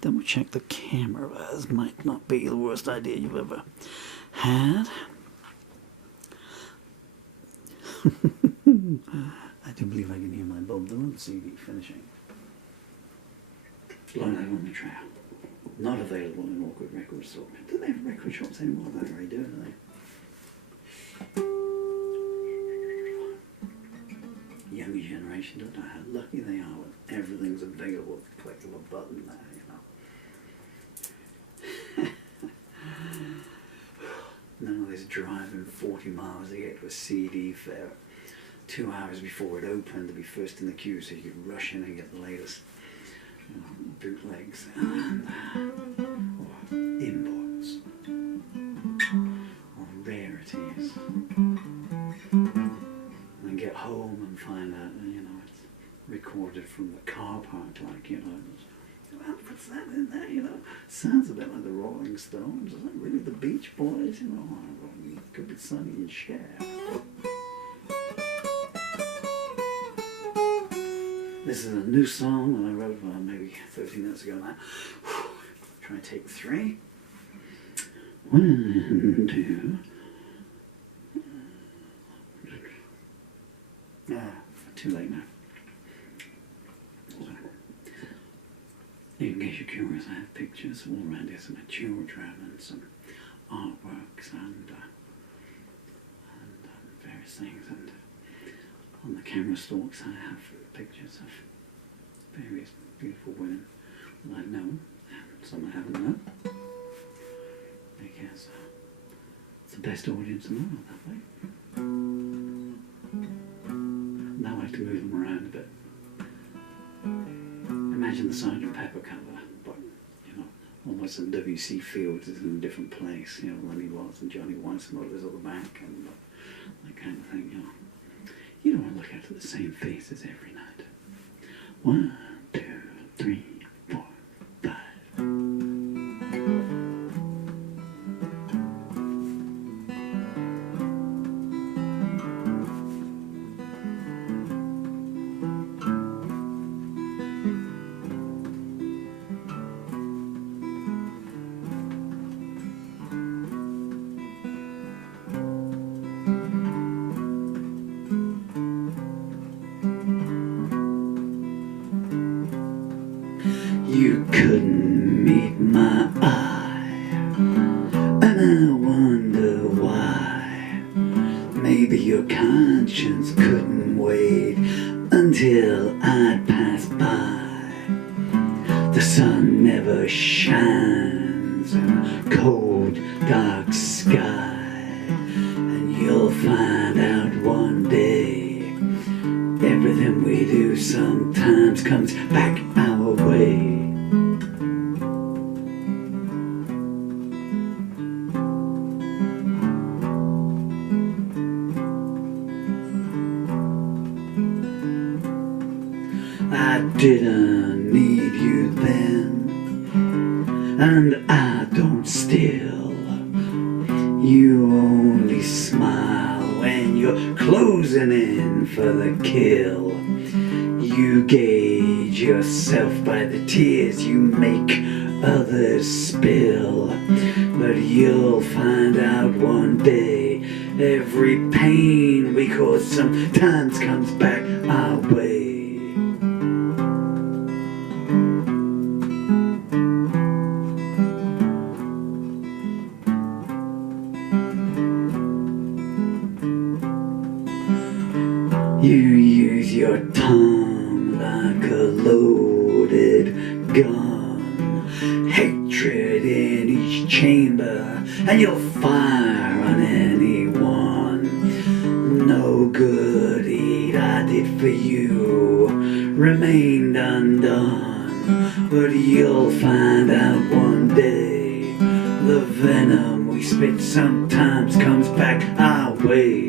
Double check the camera, as might not be the worst idea you've ever had. I do believe I can hear my Bob Dylan CD finishing. Blown Out on the Trail. Not available in Awkward Record Store. Do they have record shops anymore? They already do, don't they? Younger generation don't know how lucky they are when everything's available at the click of a button now, you know. None of this driving 40 miles to get to a CD fair 2 hours before it opened to be first in the queue so you could rush in and get the latest bootlegs and imports or rarities, and get home and find out, you know, it's recorded from the car park, like, you know, well, what's that in there, you know? Sounds a bit like the Rolling Stones. Is that really the Beach Boys, you know? It could be Sonny and Cher. This is a new song that I wrote maybe 30 minutes ago now. Try to take 3. 1, 2. Too late now. In case you're curious, I have pictures all around here, some children and some artworks and various things. And on the camera stalks, I have pictures of various beautiful women that I've known, and some I haven't known. I guess it's the best audience in the world that way. Now I have to move them around a bit. Imagine the Sgt. Pepper cover, but, you know, almost in W.C. Fields is in a different place, you know, Lenny Watts and Johnny Weissmuller at the back and that kind of thing, you know. You don't want to look out at the same faces every night. 1, 2, 3, 4, 5. You couldn't meet my eye, and I wonder why. Maybe your conscience couldn't wait until I'd pass by. The sun never shines in a cold, dark sky, and you'll find out one day everything we do sometimes comes back our way. I didn't need you then, and I don't still. You only smile when you're closing in for the kill. You gauge yourself by the tears you make others spill. But you'll find out one day every pain we cause sometimes comes back our way. You use your tongue like a loaded gun, hatred in each chamber, and you'll fire on anyone. No good deed I did for you remained undone, but you'll find out one day the venom we spit sometimes comes back our way.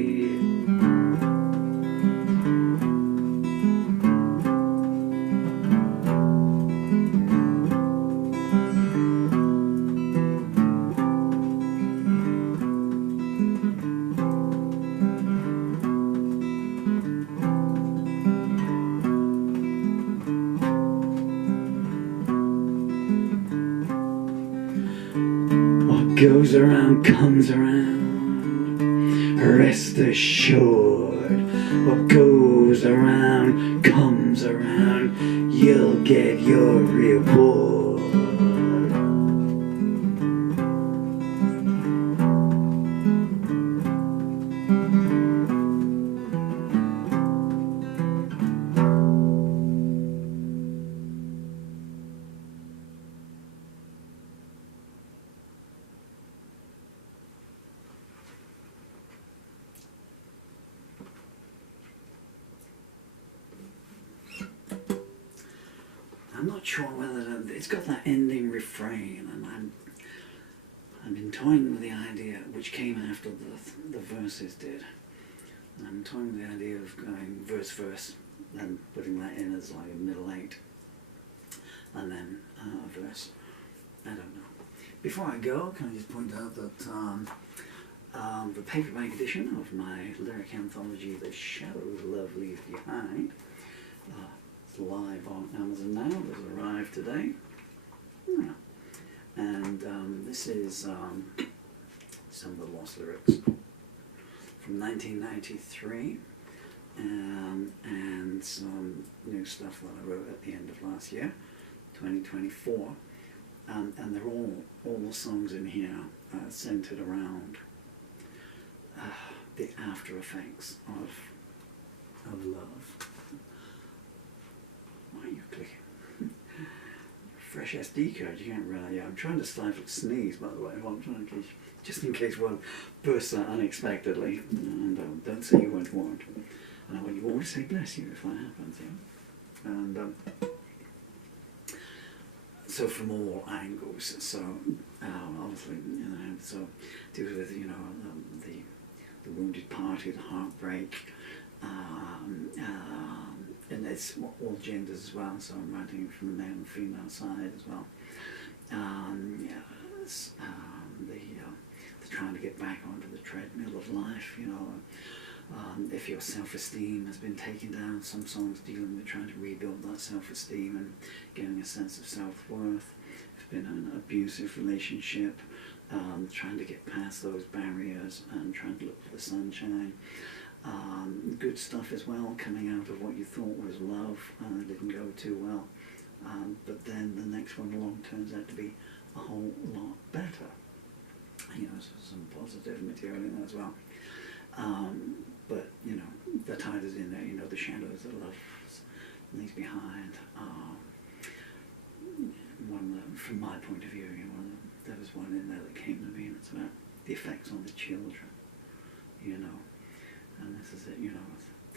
goes around comes around. Rest assured, what goes around comes around. You'll get your reward. I'm not sure whether it's got that ending refrain, and I'm toying with the idea, which came after the verses did. And I'm toying with the idea of going verse, then putting that in as like a middle eight, and then a verse. I don't know. Before I go, can I just point out that the paperback edition of my lyric anthology, The Shadows Love Leaves Behind, it's live on Amazon now. It's arrived today. Yeah. And this is some of the lost lyrics from 1993, and some new stuff that I wrote at the end of last year, 2024. And they're all the songs in here centered around the after effects of love. Why are you clicking? Fresh SD card, you can't really. Yeah, I'm trying to stifle a sneeze, by the way. I'm trying to, just in case one bursts out unexpectedly. And don't say you weren't warned. And you always say bless you if that happens. Yeah? And so from all angles. So obviously, you know, so deals with, you know, the wounded party, the heartbreak. And it's all genders as well, so I'm writing from the male and female side as well. Yes, the trying to get back onto the treadmill of life, you know. If your self-esteem has been taken down, some songs dealing with trying to rebuild that self-esteem and getting a sense of self-worth. It's been an abusive relationship, trying to get past those barriers and trying to look for the sunshine. Good stuff as well, coming out of what you thought was love, didn't go too well, but then the next one along turns out to be a whole lot better. You know, so some positive material in there as well. But you know, the titles in there, you know, the shadows that love leaves behind. From my point of view, you know, there was one in there that came to me, and it's about the effects on the children. You know. And this is it, you know,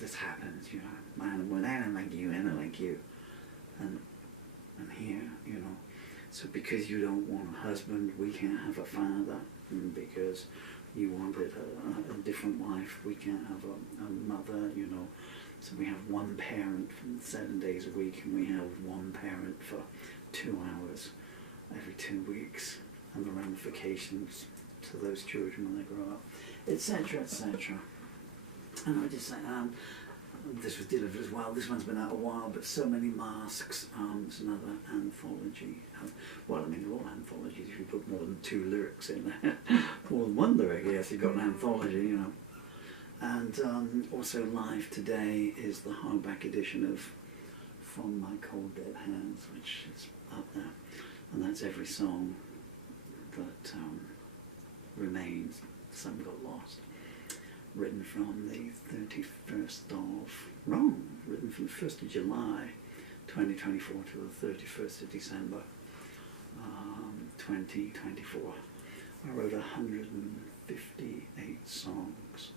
this happens, you know, man and woman, I don't like you, I don't like you. And here, you know, so because you don't want a husband, we can't have a father. And because you wanted a different wife, we can't have a mother, you know. So we have one parent for 7 days a week, and we have one parent for 2 hours every 2 weeks. And the ramifications to those children when they grow up, etc., etc. And I would just say, this was delivered as well. This one's been out a while, but So Many Masks. It's another anthology. Well, I mean, they're all anthologies. If you put more than 2 lyrics in there, more than 1 lyric, yes, you've got an anthology, you know. And also live today is the hardback edition of From My Cold Dead Hands, which is up there. And that's every song that remains. Some got lost. Written from the 31st of, written from the 1st of July 2024 to the 31st of December 2024. I wrote 158 songs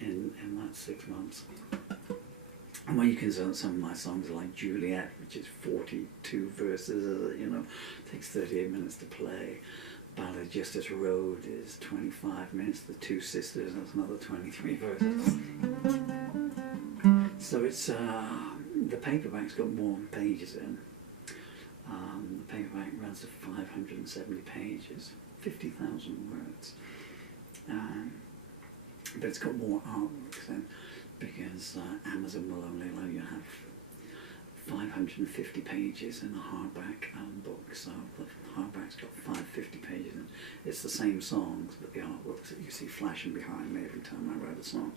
in that 6 months. And when you consider some of my songs are like Juliet, which is 42 verses, you know, takes 38 minutes to play. Ballad Justice Road is 25 minutes. The Two Sisters, that's another 23 verses. So it's, the paperback's got more pages in. The paperback runs to 570 pages, 50,000 words. But it's got more artworks in, because Amazon will only allow you to have 550 pages in a hardback book, so the hardback's got 550 pages in it. It's the same songs, but the artworks that you see flashing behind me every time I write a song.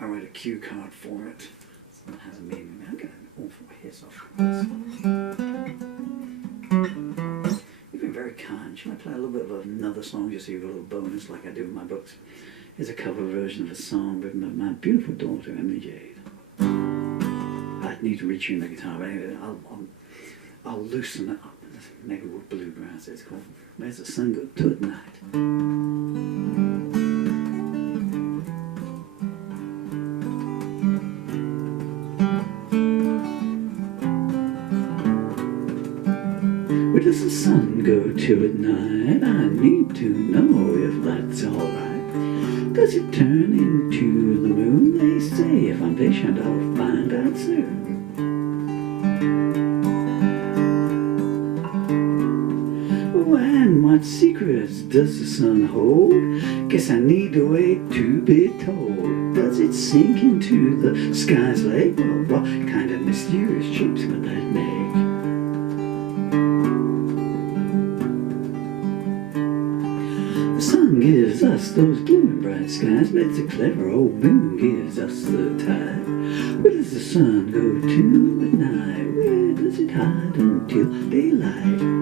I write a cue card for it, so it has a meaning. I'm getting an awful hiss off this. You've been very kind. Shall I play a little bit of another song just so you've got a little bonus like I do in my books? Here's a cover version of a song written by my beautiful daughter, Jade. I'd need to retune the guitar, but anyway, I'll loosen it up. Maybe with bluegrass. It's called "Where's the Sun Go to at Night." Where does the sun go to at night? I need to know if that's alright. Does it turn into the moon? They say if I'm patient I'll find out soon. Oh, and what secrets does the sun hold? Guess I need to wait to be told. Does it sink into the sky's lake? Well, what kind of mysterious shapes would that make? The sun gives us those glowing bright skies, but the clever old moon gives us the tide. Where does the sun go to at night? Where does it hide until daylight?